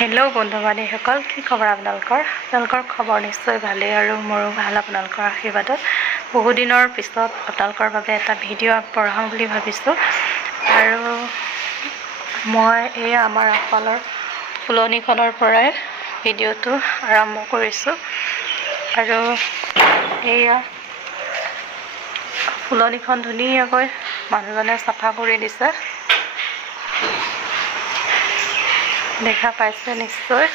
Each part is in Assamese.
হেল্ল' বন্ধু বান্ধৱীসকল, কি খবৰ আপোনালোকৰ খবৰ নিশ্চয় ভালেই আৰু মোৰো ভাল আপোনালোকৰ আশীৰ্বাদত। বহুদিনৰ পিছত আপোনালোকৰ বাবে এটা ভিডিঅ' আগবঢ়াওঁ বুলি ভাবিছোঁ আৰু মই আমাৰ আগফালৰ ফুলনিখনৰ পৰাই ভিডিঅ'টো আৰম্ভ কৰিছোঁ আৰু ফুলনিখন ধুনীয়াকৈ মানুহজনে চাফা কৰি দিছে, দেখা পাইছে নিশ্চয়।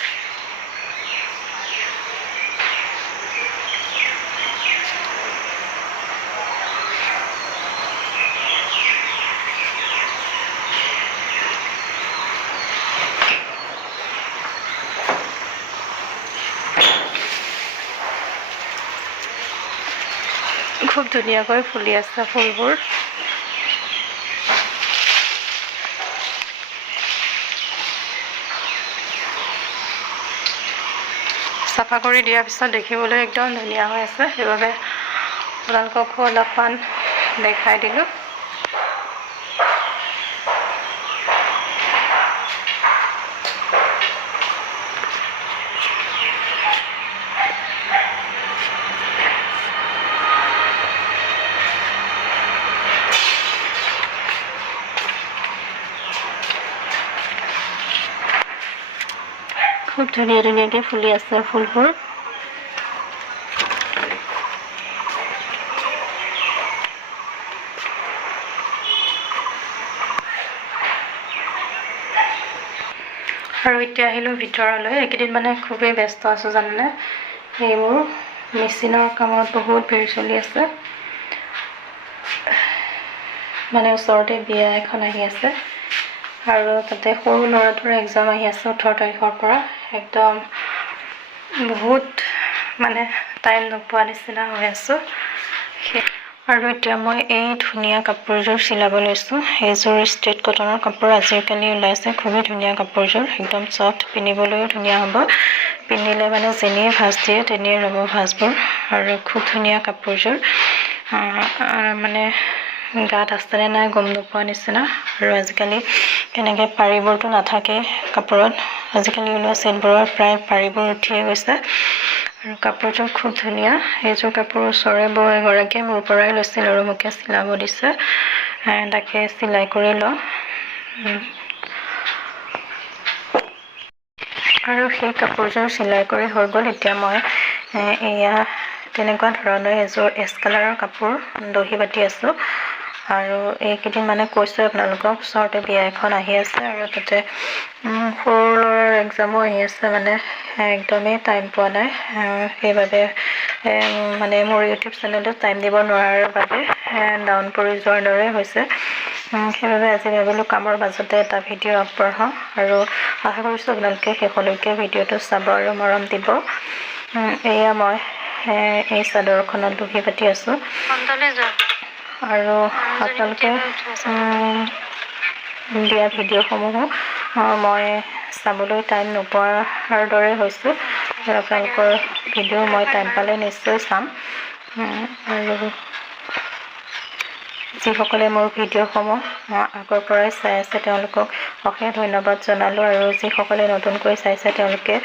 খুব ধুনীয়াকৈ ফুলি আছে ফুলবোৰ। চাফা কৰি দিয়াৰ পিছত দেখিবলৈ একদম ধুনীয়া হৈ আছে, সেইবাবে আপোনালোককো অলপমান দেখাই দিলোঁ। খুব ধুনীয়াকৈ ফুলি আছে ফুলবোৰ। আৰু এতিয়া আহিলোঁ ভিতৰলৈ। এইকেইদিন খুবেই ব্যস্ত আছোঁ জানেনে, এইবোৰ মেচিনৰ কামত বহুত ভিৰ চলি আছে। ওচৰতে বিয়া এখন আহি আছে আৰু তাতে সৰু ল'ৰাটোৰ এক্সাম আহি আছে 18 তাৰিখৰ পৰা। একদম বহুত টাইম নোপোৱা নিচিনা হৈ আছোঁ। আৰু এতিয়া মই এই ধুনীয়া কাপোৰযোৰ চিলাব লৈছোঁ। এইযোৰ ষ্ট্ৰেট কটনৰ কাপোৰ, আজিকালি ওলাইছে, খুবেই ধুনীয়া কাপোৰযোৰ, একদম ছফ্ট, পিন্ধিবলৈও ধুনীয়া হ'ব। পিন্ধিলে যেনিয়ে ভাঁজ দিয়ে তেনিয়ে ৰ'ব ভাঁজবোৰ, আৰু খুব ধুনীয়া কাপোৰযোৰ। গাত আছেনে নাই গম নোপোৱা নিচিনা। আৰু আজিকালি কেনেকৈ পাৰিবোৰতো নাথাকে কাপোৰত, আজিকালি ওলোৱা চেটবোৰৰ প্ৰায় পাৰিবোৰ উঠিয়ে গৈছে। আৰু কাপোৰযোৰ খুব ধুনীয়া। এইযোৰ কাপোৰ ওচৰৰে বৌ এগৰাকীয়ে মোৰ পৰাই লৈছিল আৰু মোকে চিলাব দিছে, তাকে চিলাই কৰি লওঁ। আৰু সেই কাপোৰযোৰ চিলাই কৰি হৈ গ'ল। এতিয়া মই তেনেকুৱা ধৰণৰ এযোৰ এছ কালাৰৰ কাপোৰ দহি বাতি আছোঁ। আৰু এইকেইদিন কৈছোঁ আপোনালোকক, ওচৰতে বিয়া এখন আহি আছে আৰু তাতে সৰু ল'ৰাৰ এক্সামো আহি আছে। একদমেই টাইম পোৱা নাই, সেইবাবে মোৰ ইউটিউব চেনেলটোত টাইম দিব নোৱাৰাৰ বাবে ডাউন পৰি যোৱাৰ দৰে হৈছে। সেইবাবে আজি ভাবিলোঁ কামৰ মাজতে এটা ভিডিঅ' আগবঢ়াওঁ আৰু আশা কৰিছোঁ আপোনালোকে শেষলৈকে ভিডিঅ'টো চাব আৰু মৰম দিব। মই এই চাদৰখনত দহি বাতি আছোঁ আৰু আপোনালোকে দিয়া ভিডিঅ'সমূহো মই চাবলৈ টাইম নোপোৱাৰ দৰে হৈছোঁ। আপোনালোকৰ ভিডিঅ' মই টাইম পালে নিশ্চয় চাম। আৰু যিসকলে মোৰ ভিডিঅ'সমূহ আগৰ পৰাই চাই আছে তেওঁলোকক অশেষ ধন্যবাদ জনালোঁ। আৰু যিসকলে নতুনকৈ চাইছে তেওঁলোকে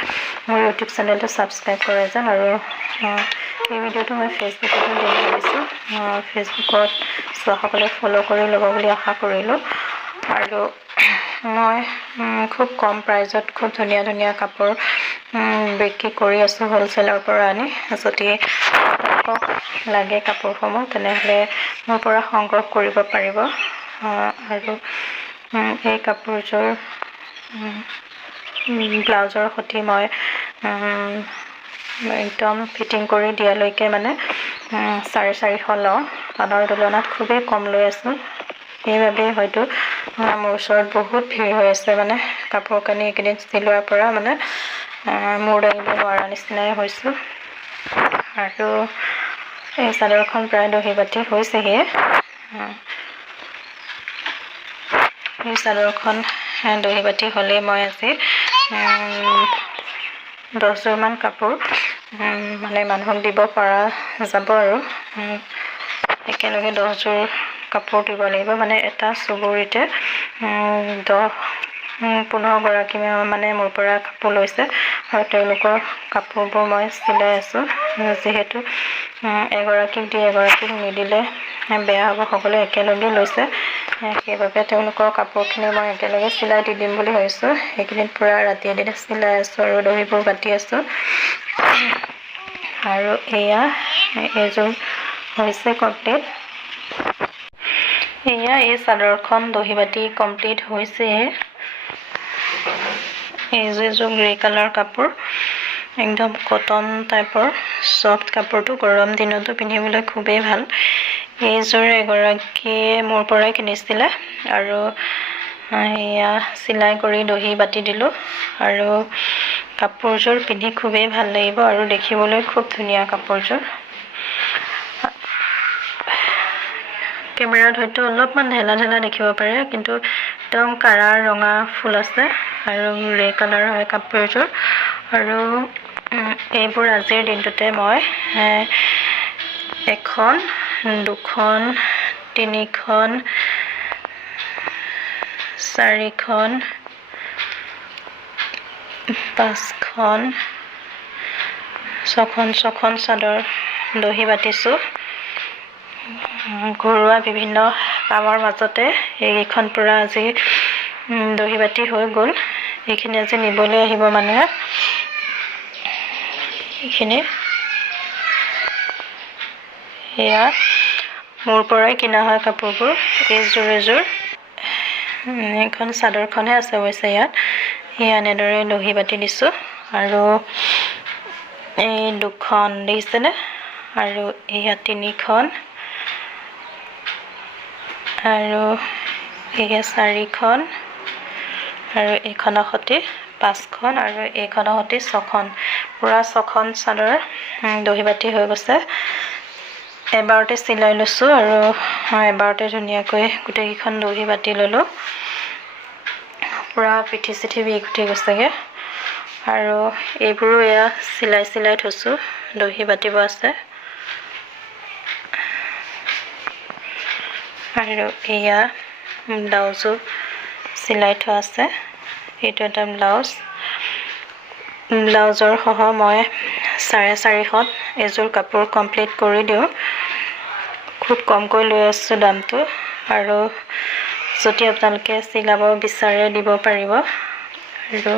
মোৰ ইউটিউব চেনেলটো ছাবস্ক্ৰাইব কৰে যেন। আৰু এই ভিডিঅ'টো মই ফেচবুকতো দিম ভাবিছোঁ, ফেচবুকত চোৱাসকলে ফ'ল' কৰি ল'ব বুলি আশা কৰিলোঁ। আৰু মই খুব কম প্ৰাইজত খুব ধুনীয়া ধুনীয়া কাপোৰ বিক্ৰী কৰি আছোঁ হ'লচেলৰ পৰা আনি। যদি আপোনালোকক লাগে কাপোৰসমূহ তেনেহ'লে মোৰ পৰা সংগ্ৰহ কৰিব পাৰিব। আৰু এই কাপোৰযোৰ ব্লাউজৰ সৈতে মই একদম ফিটিং কৰি দিয়ালৈকে 450 লওঁ। আনৰ তুলনাত খুবেই কম লৈ আছোঁ। সেইবাবেই হয়তো মোৰ ওচৰত বহুত ভিৰ হৈ আছে। কাপোৰ কানি এইকেইদিন চিলোৱাৰ পৰা মূৰ দাঙিব নোৱাৰা নিচিনাই হৈছোঁ। আৰু এই চাদৰখন প্ৰায় দহি বাতি হৈছেহে। এই চাদৰখন দহি বাতি হ'লে মই আজি 10যোৰমান কাপোৰ মানুহক দিব পৰা যাব। আৰু একেলগে 10যোৰ কাপোৰ দিব লাগিব। এটা চুবুৰীতে 15 গৰাকী মানে মোৰ পৰা কাপোৰ লৈছে আৰু তেওঁলোকৰ কাপোৰবোৰ মই চিলাই আছো যেহেতু এগৰাকীক দি এগৰাকীক নিদিলে বেয়া হ'ব সকলোৱে একেলগে লৈছে সেইবাবে তেওঁলোকৰ কাপোৰখিনি মই একেলগে চিলাই দি দিম বুলি ভাবিছো এইকেইদিন পুৰা ৰাতি এদিন চিলাই আছো আৰু দহিবোৰ বাটি আছো আৰু এয়া এযোৰ হৈছে কমপ্লিট এয়া এই চাদৰখন দহি বাটি কমপ্লিট হৈছে এযোৰ গ্ৰে কালাৰ কাপোৰ একদম কটন টাইপৰ সফট কাপোৰটো গৰম দিনতো পিন্ধিবলৈ খুবেই ভাল এইযোৰ এগৰাকীয়ে মোৰ পৰাই কিনিছিলে আৰু এয়া চিলাই কৰি দহি বাটি দিলো আৰু কাপোৰযোৰ পিন্ধি খুবেই ভাল লাগিব আৰু দেখিবলৈ খুব ধুনীয়া কাপোৰযোৰ কেমেৰাত হয়তো অলপমান ঢেলা ঢেলা দেখিব পাৰে কিন্তু একদম কাৰা ৰঙা ফুল আছে আৰু গ্ৰে কালাৰ হয় কাপোৰযোৰ আৰু এইবোৰ আজিৰ দিনটোতে মই এখন দুখন তিনিখন চাৰিখন পাঁচখন ছখন চাদৰ দহি বাটিছো ঘৰুৱা বিভিন্ন কামৰ মাজতে এইখন পুৰা আজি দহি বাটি হৈ গ'ল এইখিনি আজি নিবলৈ আহিব মানুহে এইখিনি এয়া মোৰ পৰাই কিনা হয় কাপোৰবোৰ এইযোৰ এখন চাদৰখনহে আছে অৱশ্যে ইয়াত এই এনেদৰে দহি বাটি দিছো আৰু এই দুখন দেখিছেনে আৰু এয়া তিনিখন আৰু এয়া চাৰিখন আৰু এইখনৰ সৈতে পাঁচখন আৰু এইখনৰ সৈতে ছখন পুৰা ছখন চাদৰ দহি বাটি হৈ গৈছে এবাৰতে চিলাই লৈছো আৰু এবাৰতে ধুনীয়াকৈ গোটেইখন দহি বাটি ললো পুৰা পিঠি চিঠি বিষ উঠি গৈছেগে আৰু এইবোৰো এয়া চিলাই থৈছো দহি বাটিব আছে আৰু এয়া ব্লাউজো চিলাই থোৱা আছে এইটো এটা ব্লাউজৰ সহ মই 450ত এযোৰ কাপোৰ কমপ্লিট কৰি দিও খুব কমকৈ লৈ আছো দামটো আৰু যদি আপোনালোকে চিলাব বিচাৰে দিব পাৰিব আৰু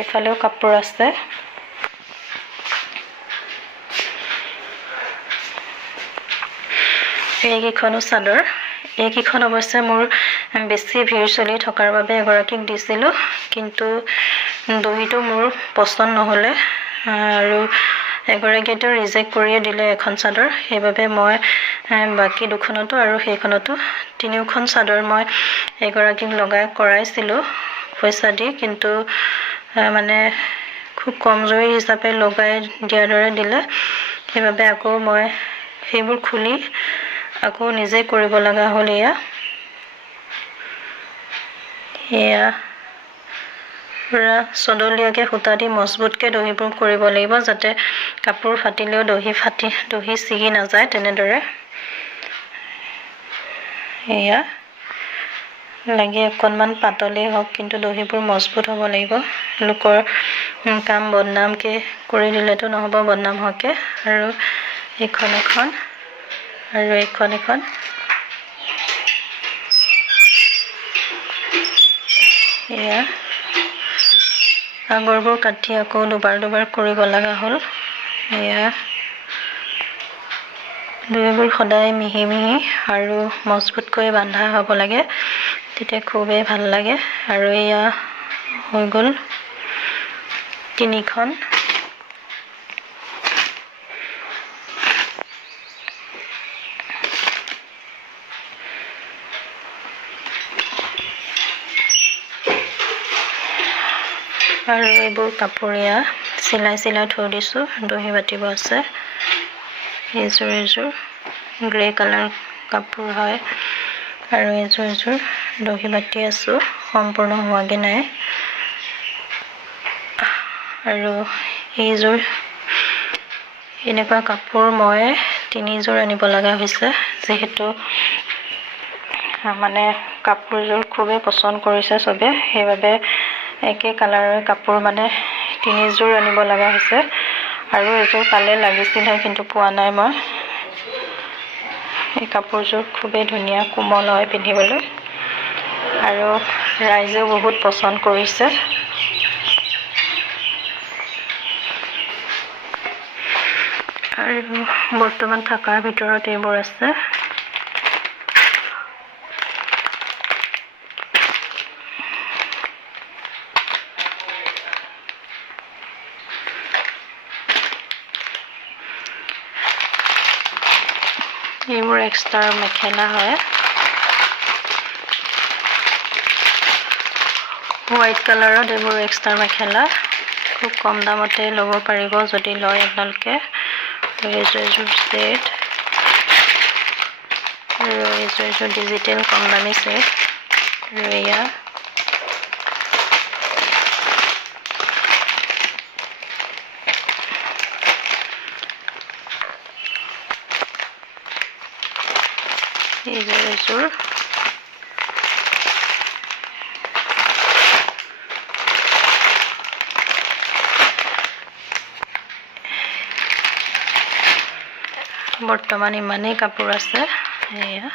এফালেও কাপোৰ আছে এইকেইখনো চাদৰ এইকেইখন অৱশ্যে মোৰ বেছি ভিৰ চলি থকাৰ বাবে এগৰাকীক দিছিলো কিন্তু দহিটো মোৰ পছন্দ নহলে আৰু এগৰাকীটো ৰিজেক্ট কৰিয়ে দিলে এখন চাদৰ সেইবাবে মই বাকি দুখনতো আৰু সেইখনতো তিনিখন চাদৰ মই এগৰাকীক লগাই কৰাইছিলো পইচা দি কিন্তু মানে খুব কমজোৰি হিচাপে লগাই দিয়াৰ দৰে দিলে সেইবাবে আকৌ মই সেইবোৰ খুলি আকৌ নিজে কৰিব লগা হ'ল এয়া পুৰা সদলীয়াকে সুতা দি মজবুতকে দহিবোৰ কৰিব লাগিব যাতে কাপোৰ ফাটিলেও দহি ছিগি নাযায় তেনেদৰে এয়া লাগি অকণমান পাতলেই হওক কিন্তু দহিবোৰ মজবুত হ'ব লাগিব লোকৰ কাম বদনামকে কৰি দিলেতো নহ'ব বদনাম হকে আৰু এখন আৰু এখন এয়া আগৰবোৰ কাটি আকৌ দুবাৰ কৰিব লগা হ'ল এয়া দহিবোৰ সদায় মিহি আৰু মজবুতকৈ বান্ধা হ'ব লাগে তেতিয়া খুবেই ভাল লাগে আৰু এয়া হৈ গ'ল তিনিখন আৰু এইবোৰ কাপোৰীয়া চিলাই থৈ দিছো দহি বাটিব আছে এইযোৰ গ্ৰে কালাৰ কাপোৰ হয় আৰু এইযোৰ দহি বাটি আছো সম্পূৰ্ণ হোৱাগে নাই আৰু এইযোৰ এনেকুৱা কাপোৰ মই 3 যোৰ আনিব লগা হৈছে যেহেতু মানে কাপোৰযোৰ খুবেই পছন্দ কৰিছে চবে, সেইবাবে একে কালাৰৰ কাপোৰ মানে 3যোৰ আনিব লগা হৈছে আৰু এযোৰ পালে লাগিছিলে কিন্তু পোৱা নাই মই। এই কাপোৰযোৰ খুবেই ধুনীয়া, কোমল হয় পিন্ধিবলৈ আৰু ৰাইজেও বহুত পছন্দ কৰিছে। আৰু বৰ্তমান থকাৰ ভিতৰত এইবোৰ আছে। এইবোৰ এক্সট্ৰা মেখেলা হয়, হোৱাইট কালাৰত এইবোৰ এক্সট্ৰা মেখেলা, খুব কম দামতে ল'ব পাৰিব যদি লয় আপোনালোকে। এইযোৰ ছেট আৰু এইযোৰ ডিজিটেল কম দামী ছেট আৰু এয়া এইযোৰ বৰ্তমান ইমানেই কাপোৰ আছে। এয়া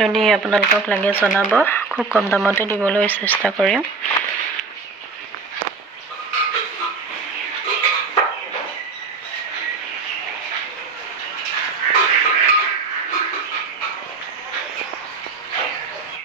যদি আপোনালোকক লাগে জনাব, খুব কম দামতে দিবলৈ চেষ্টা কৰিম।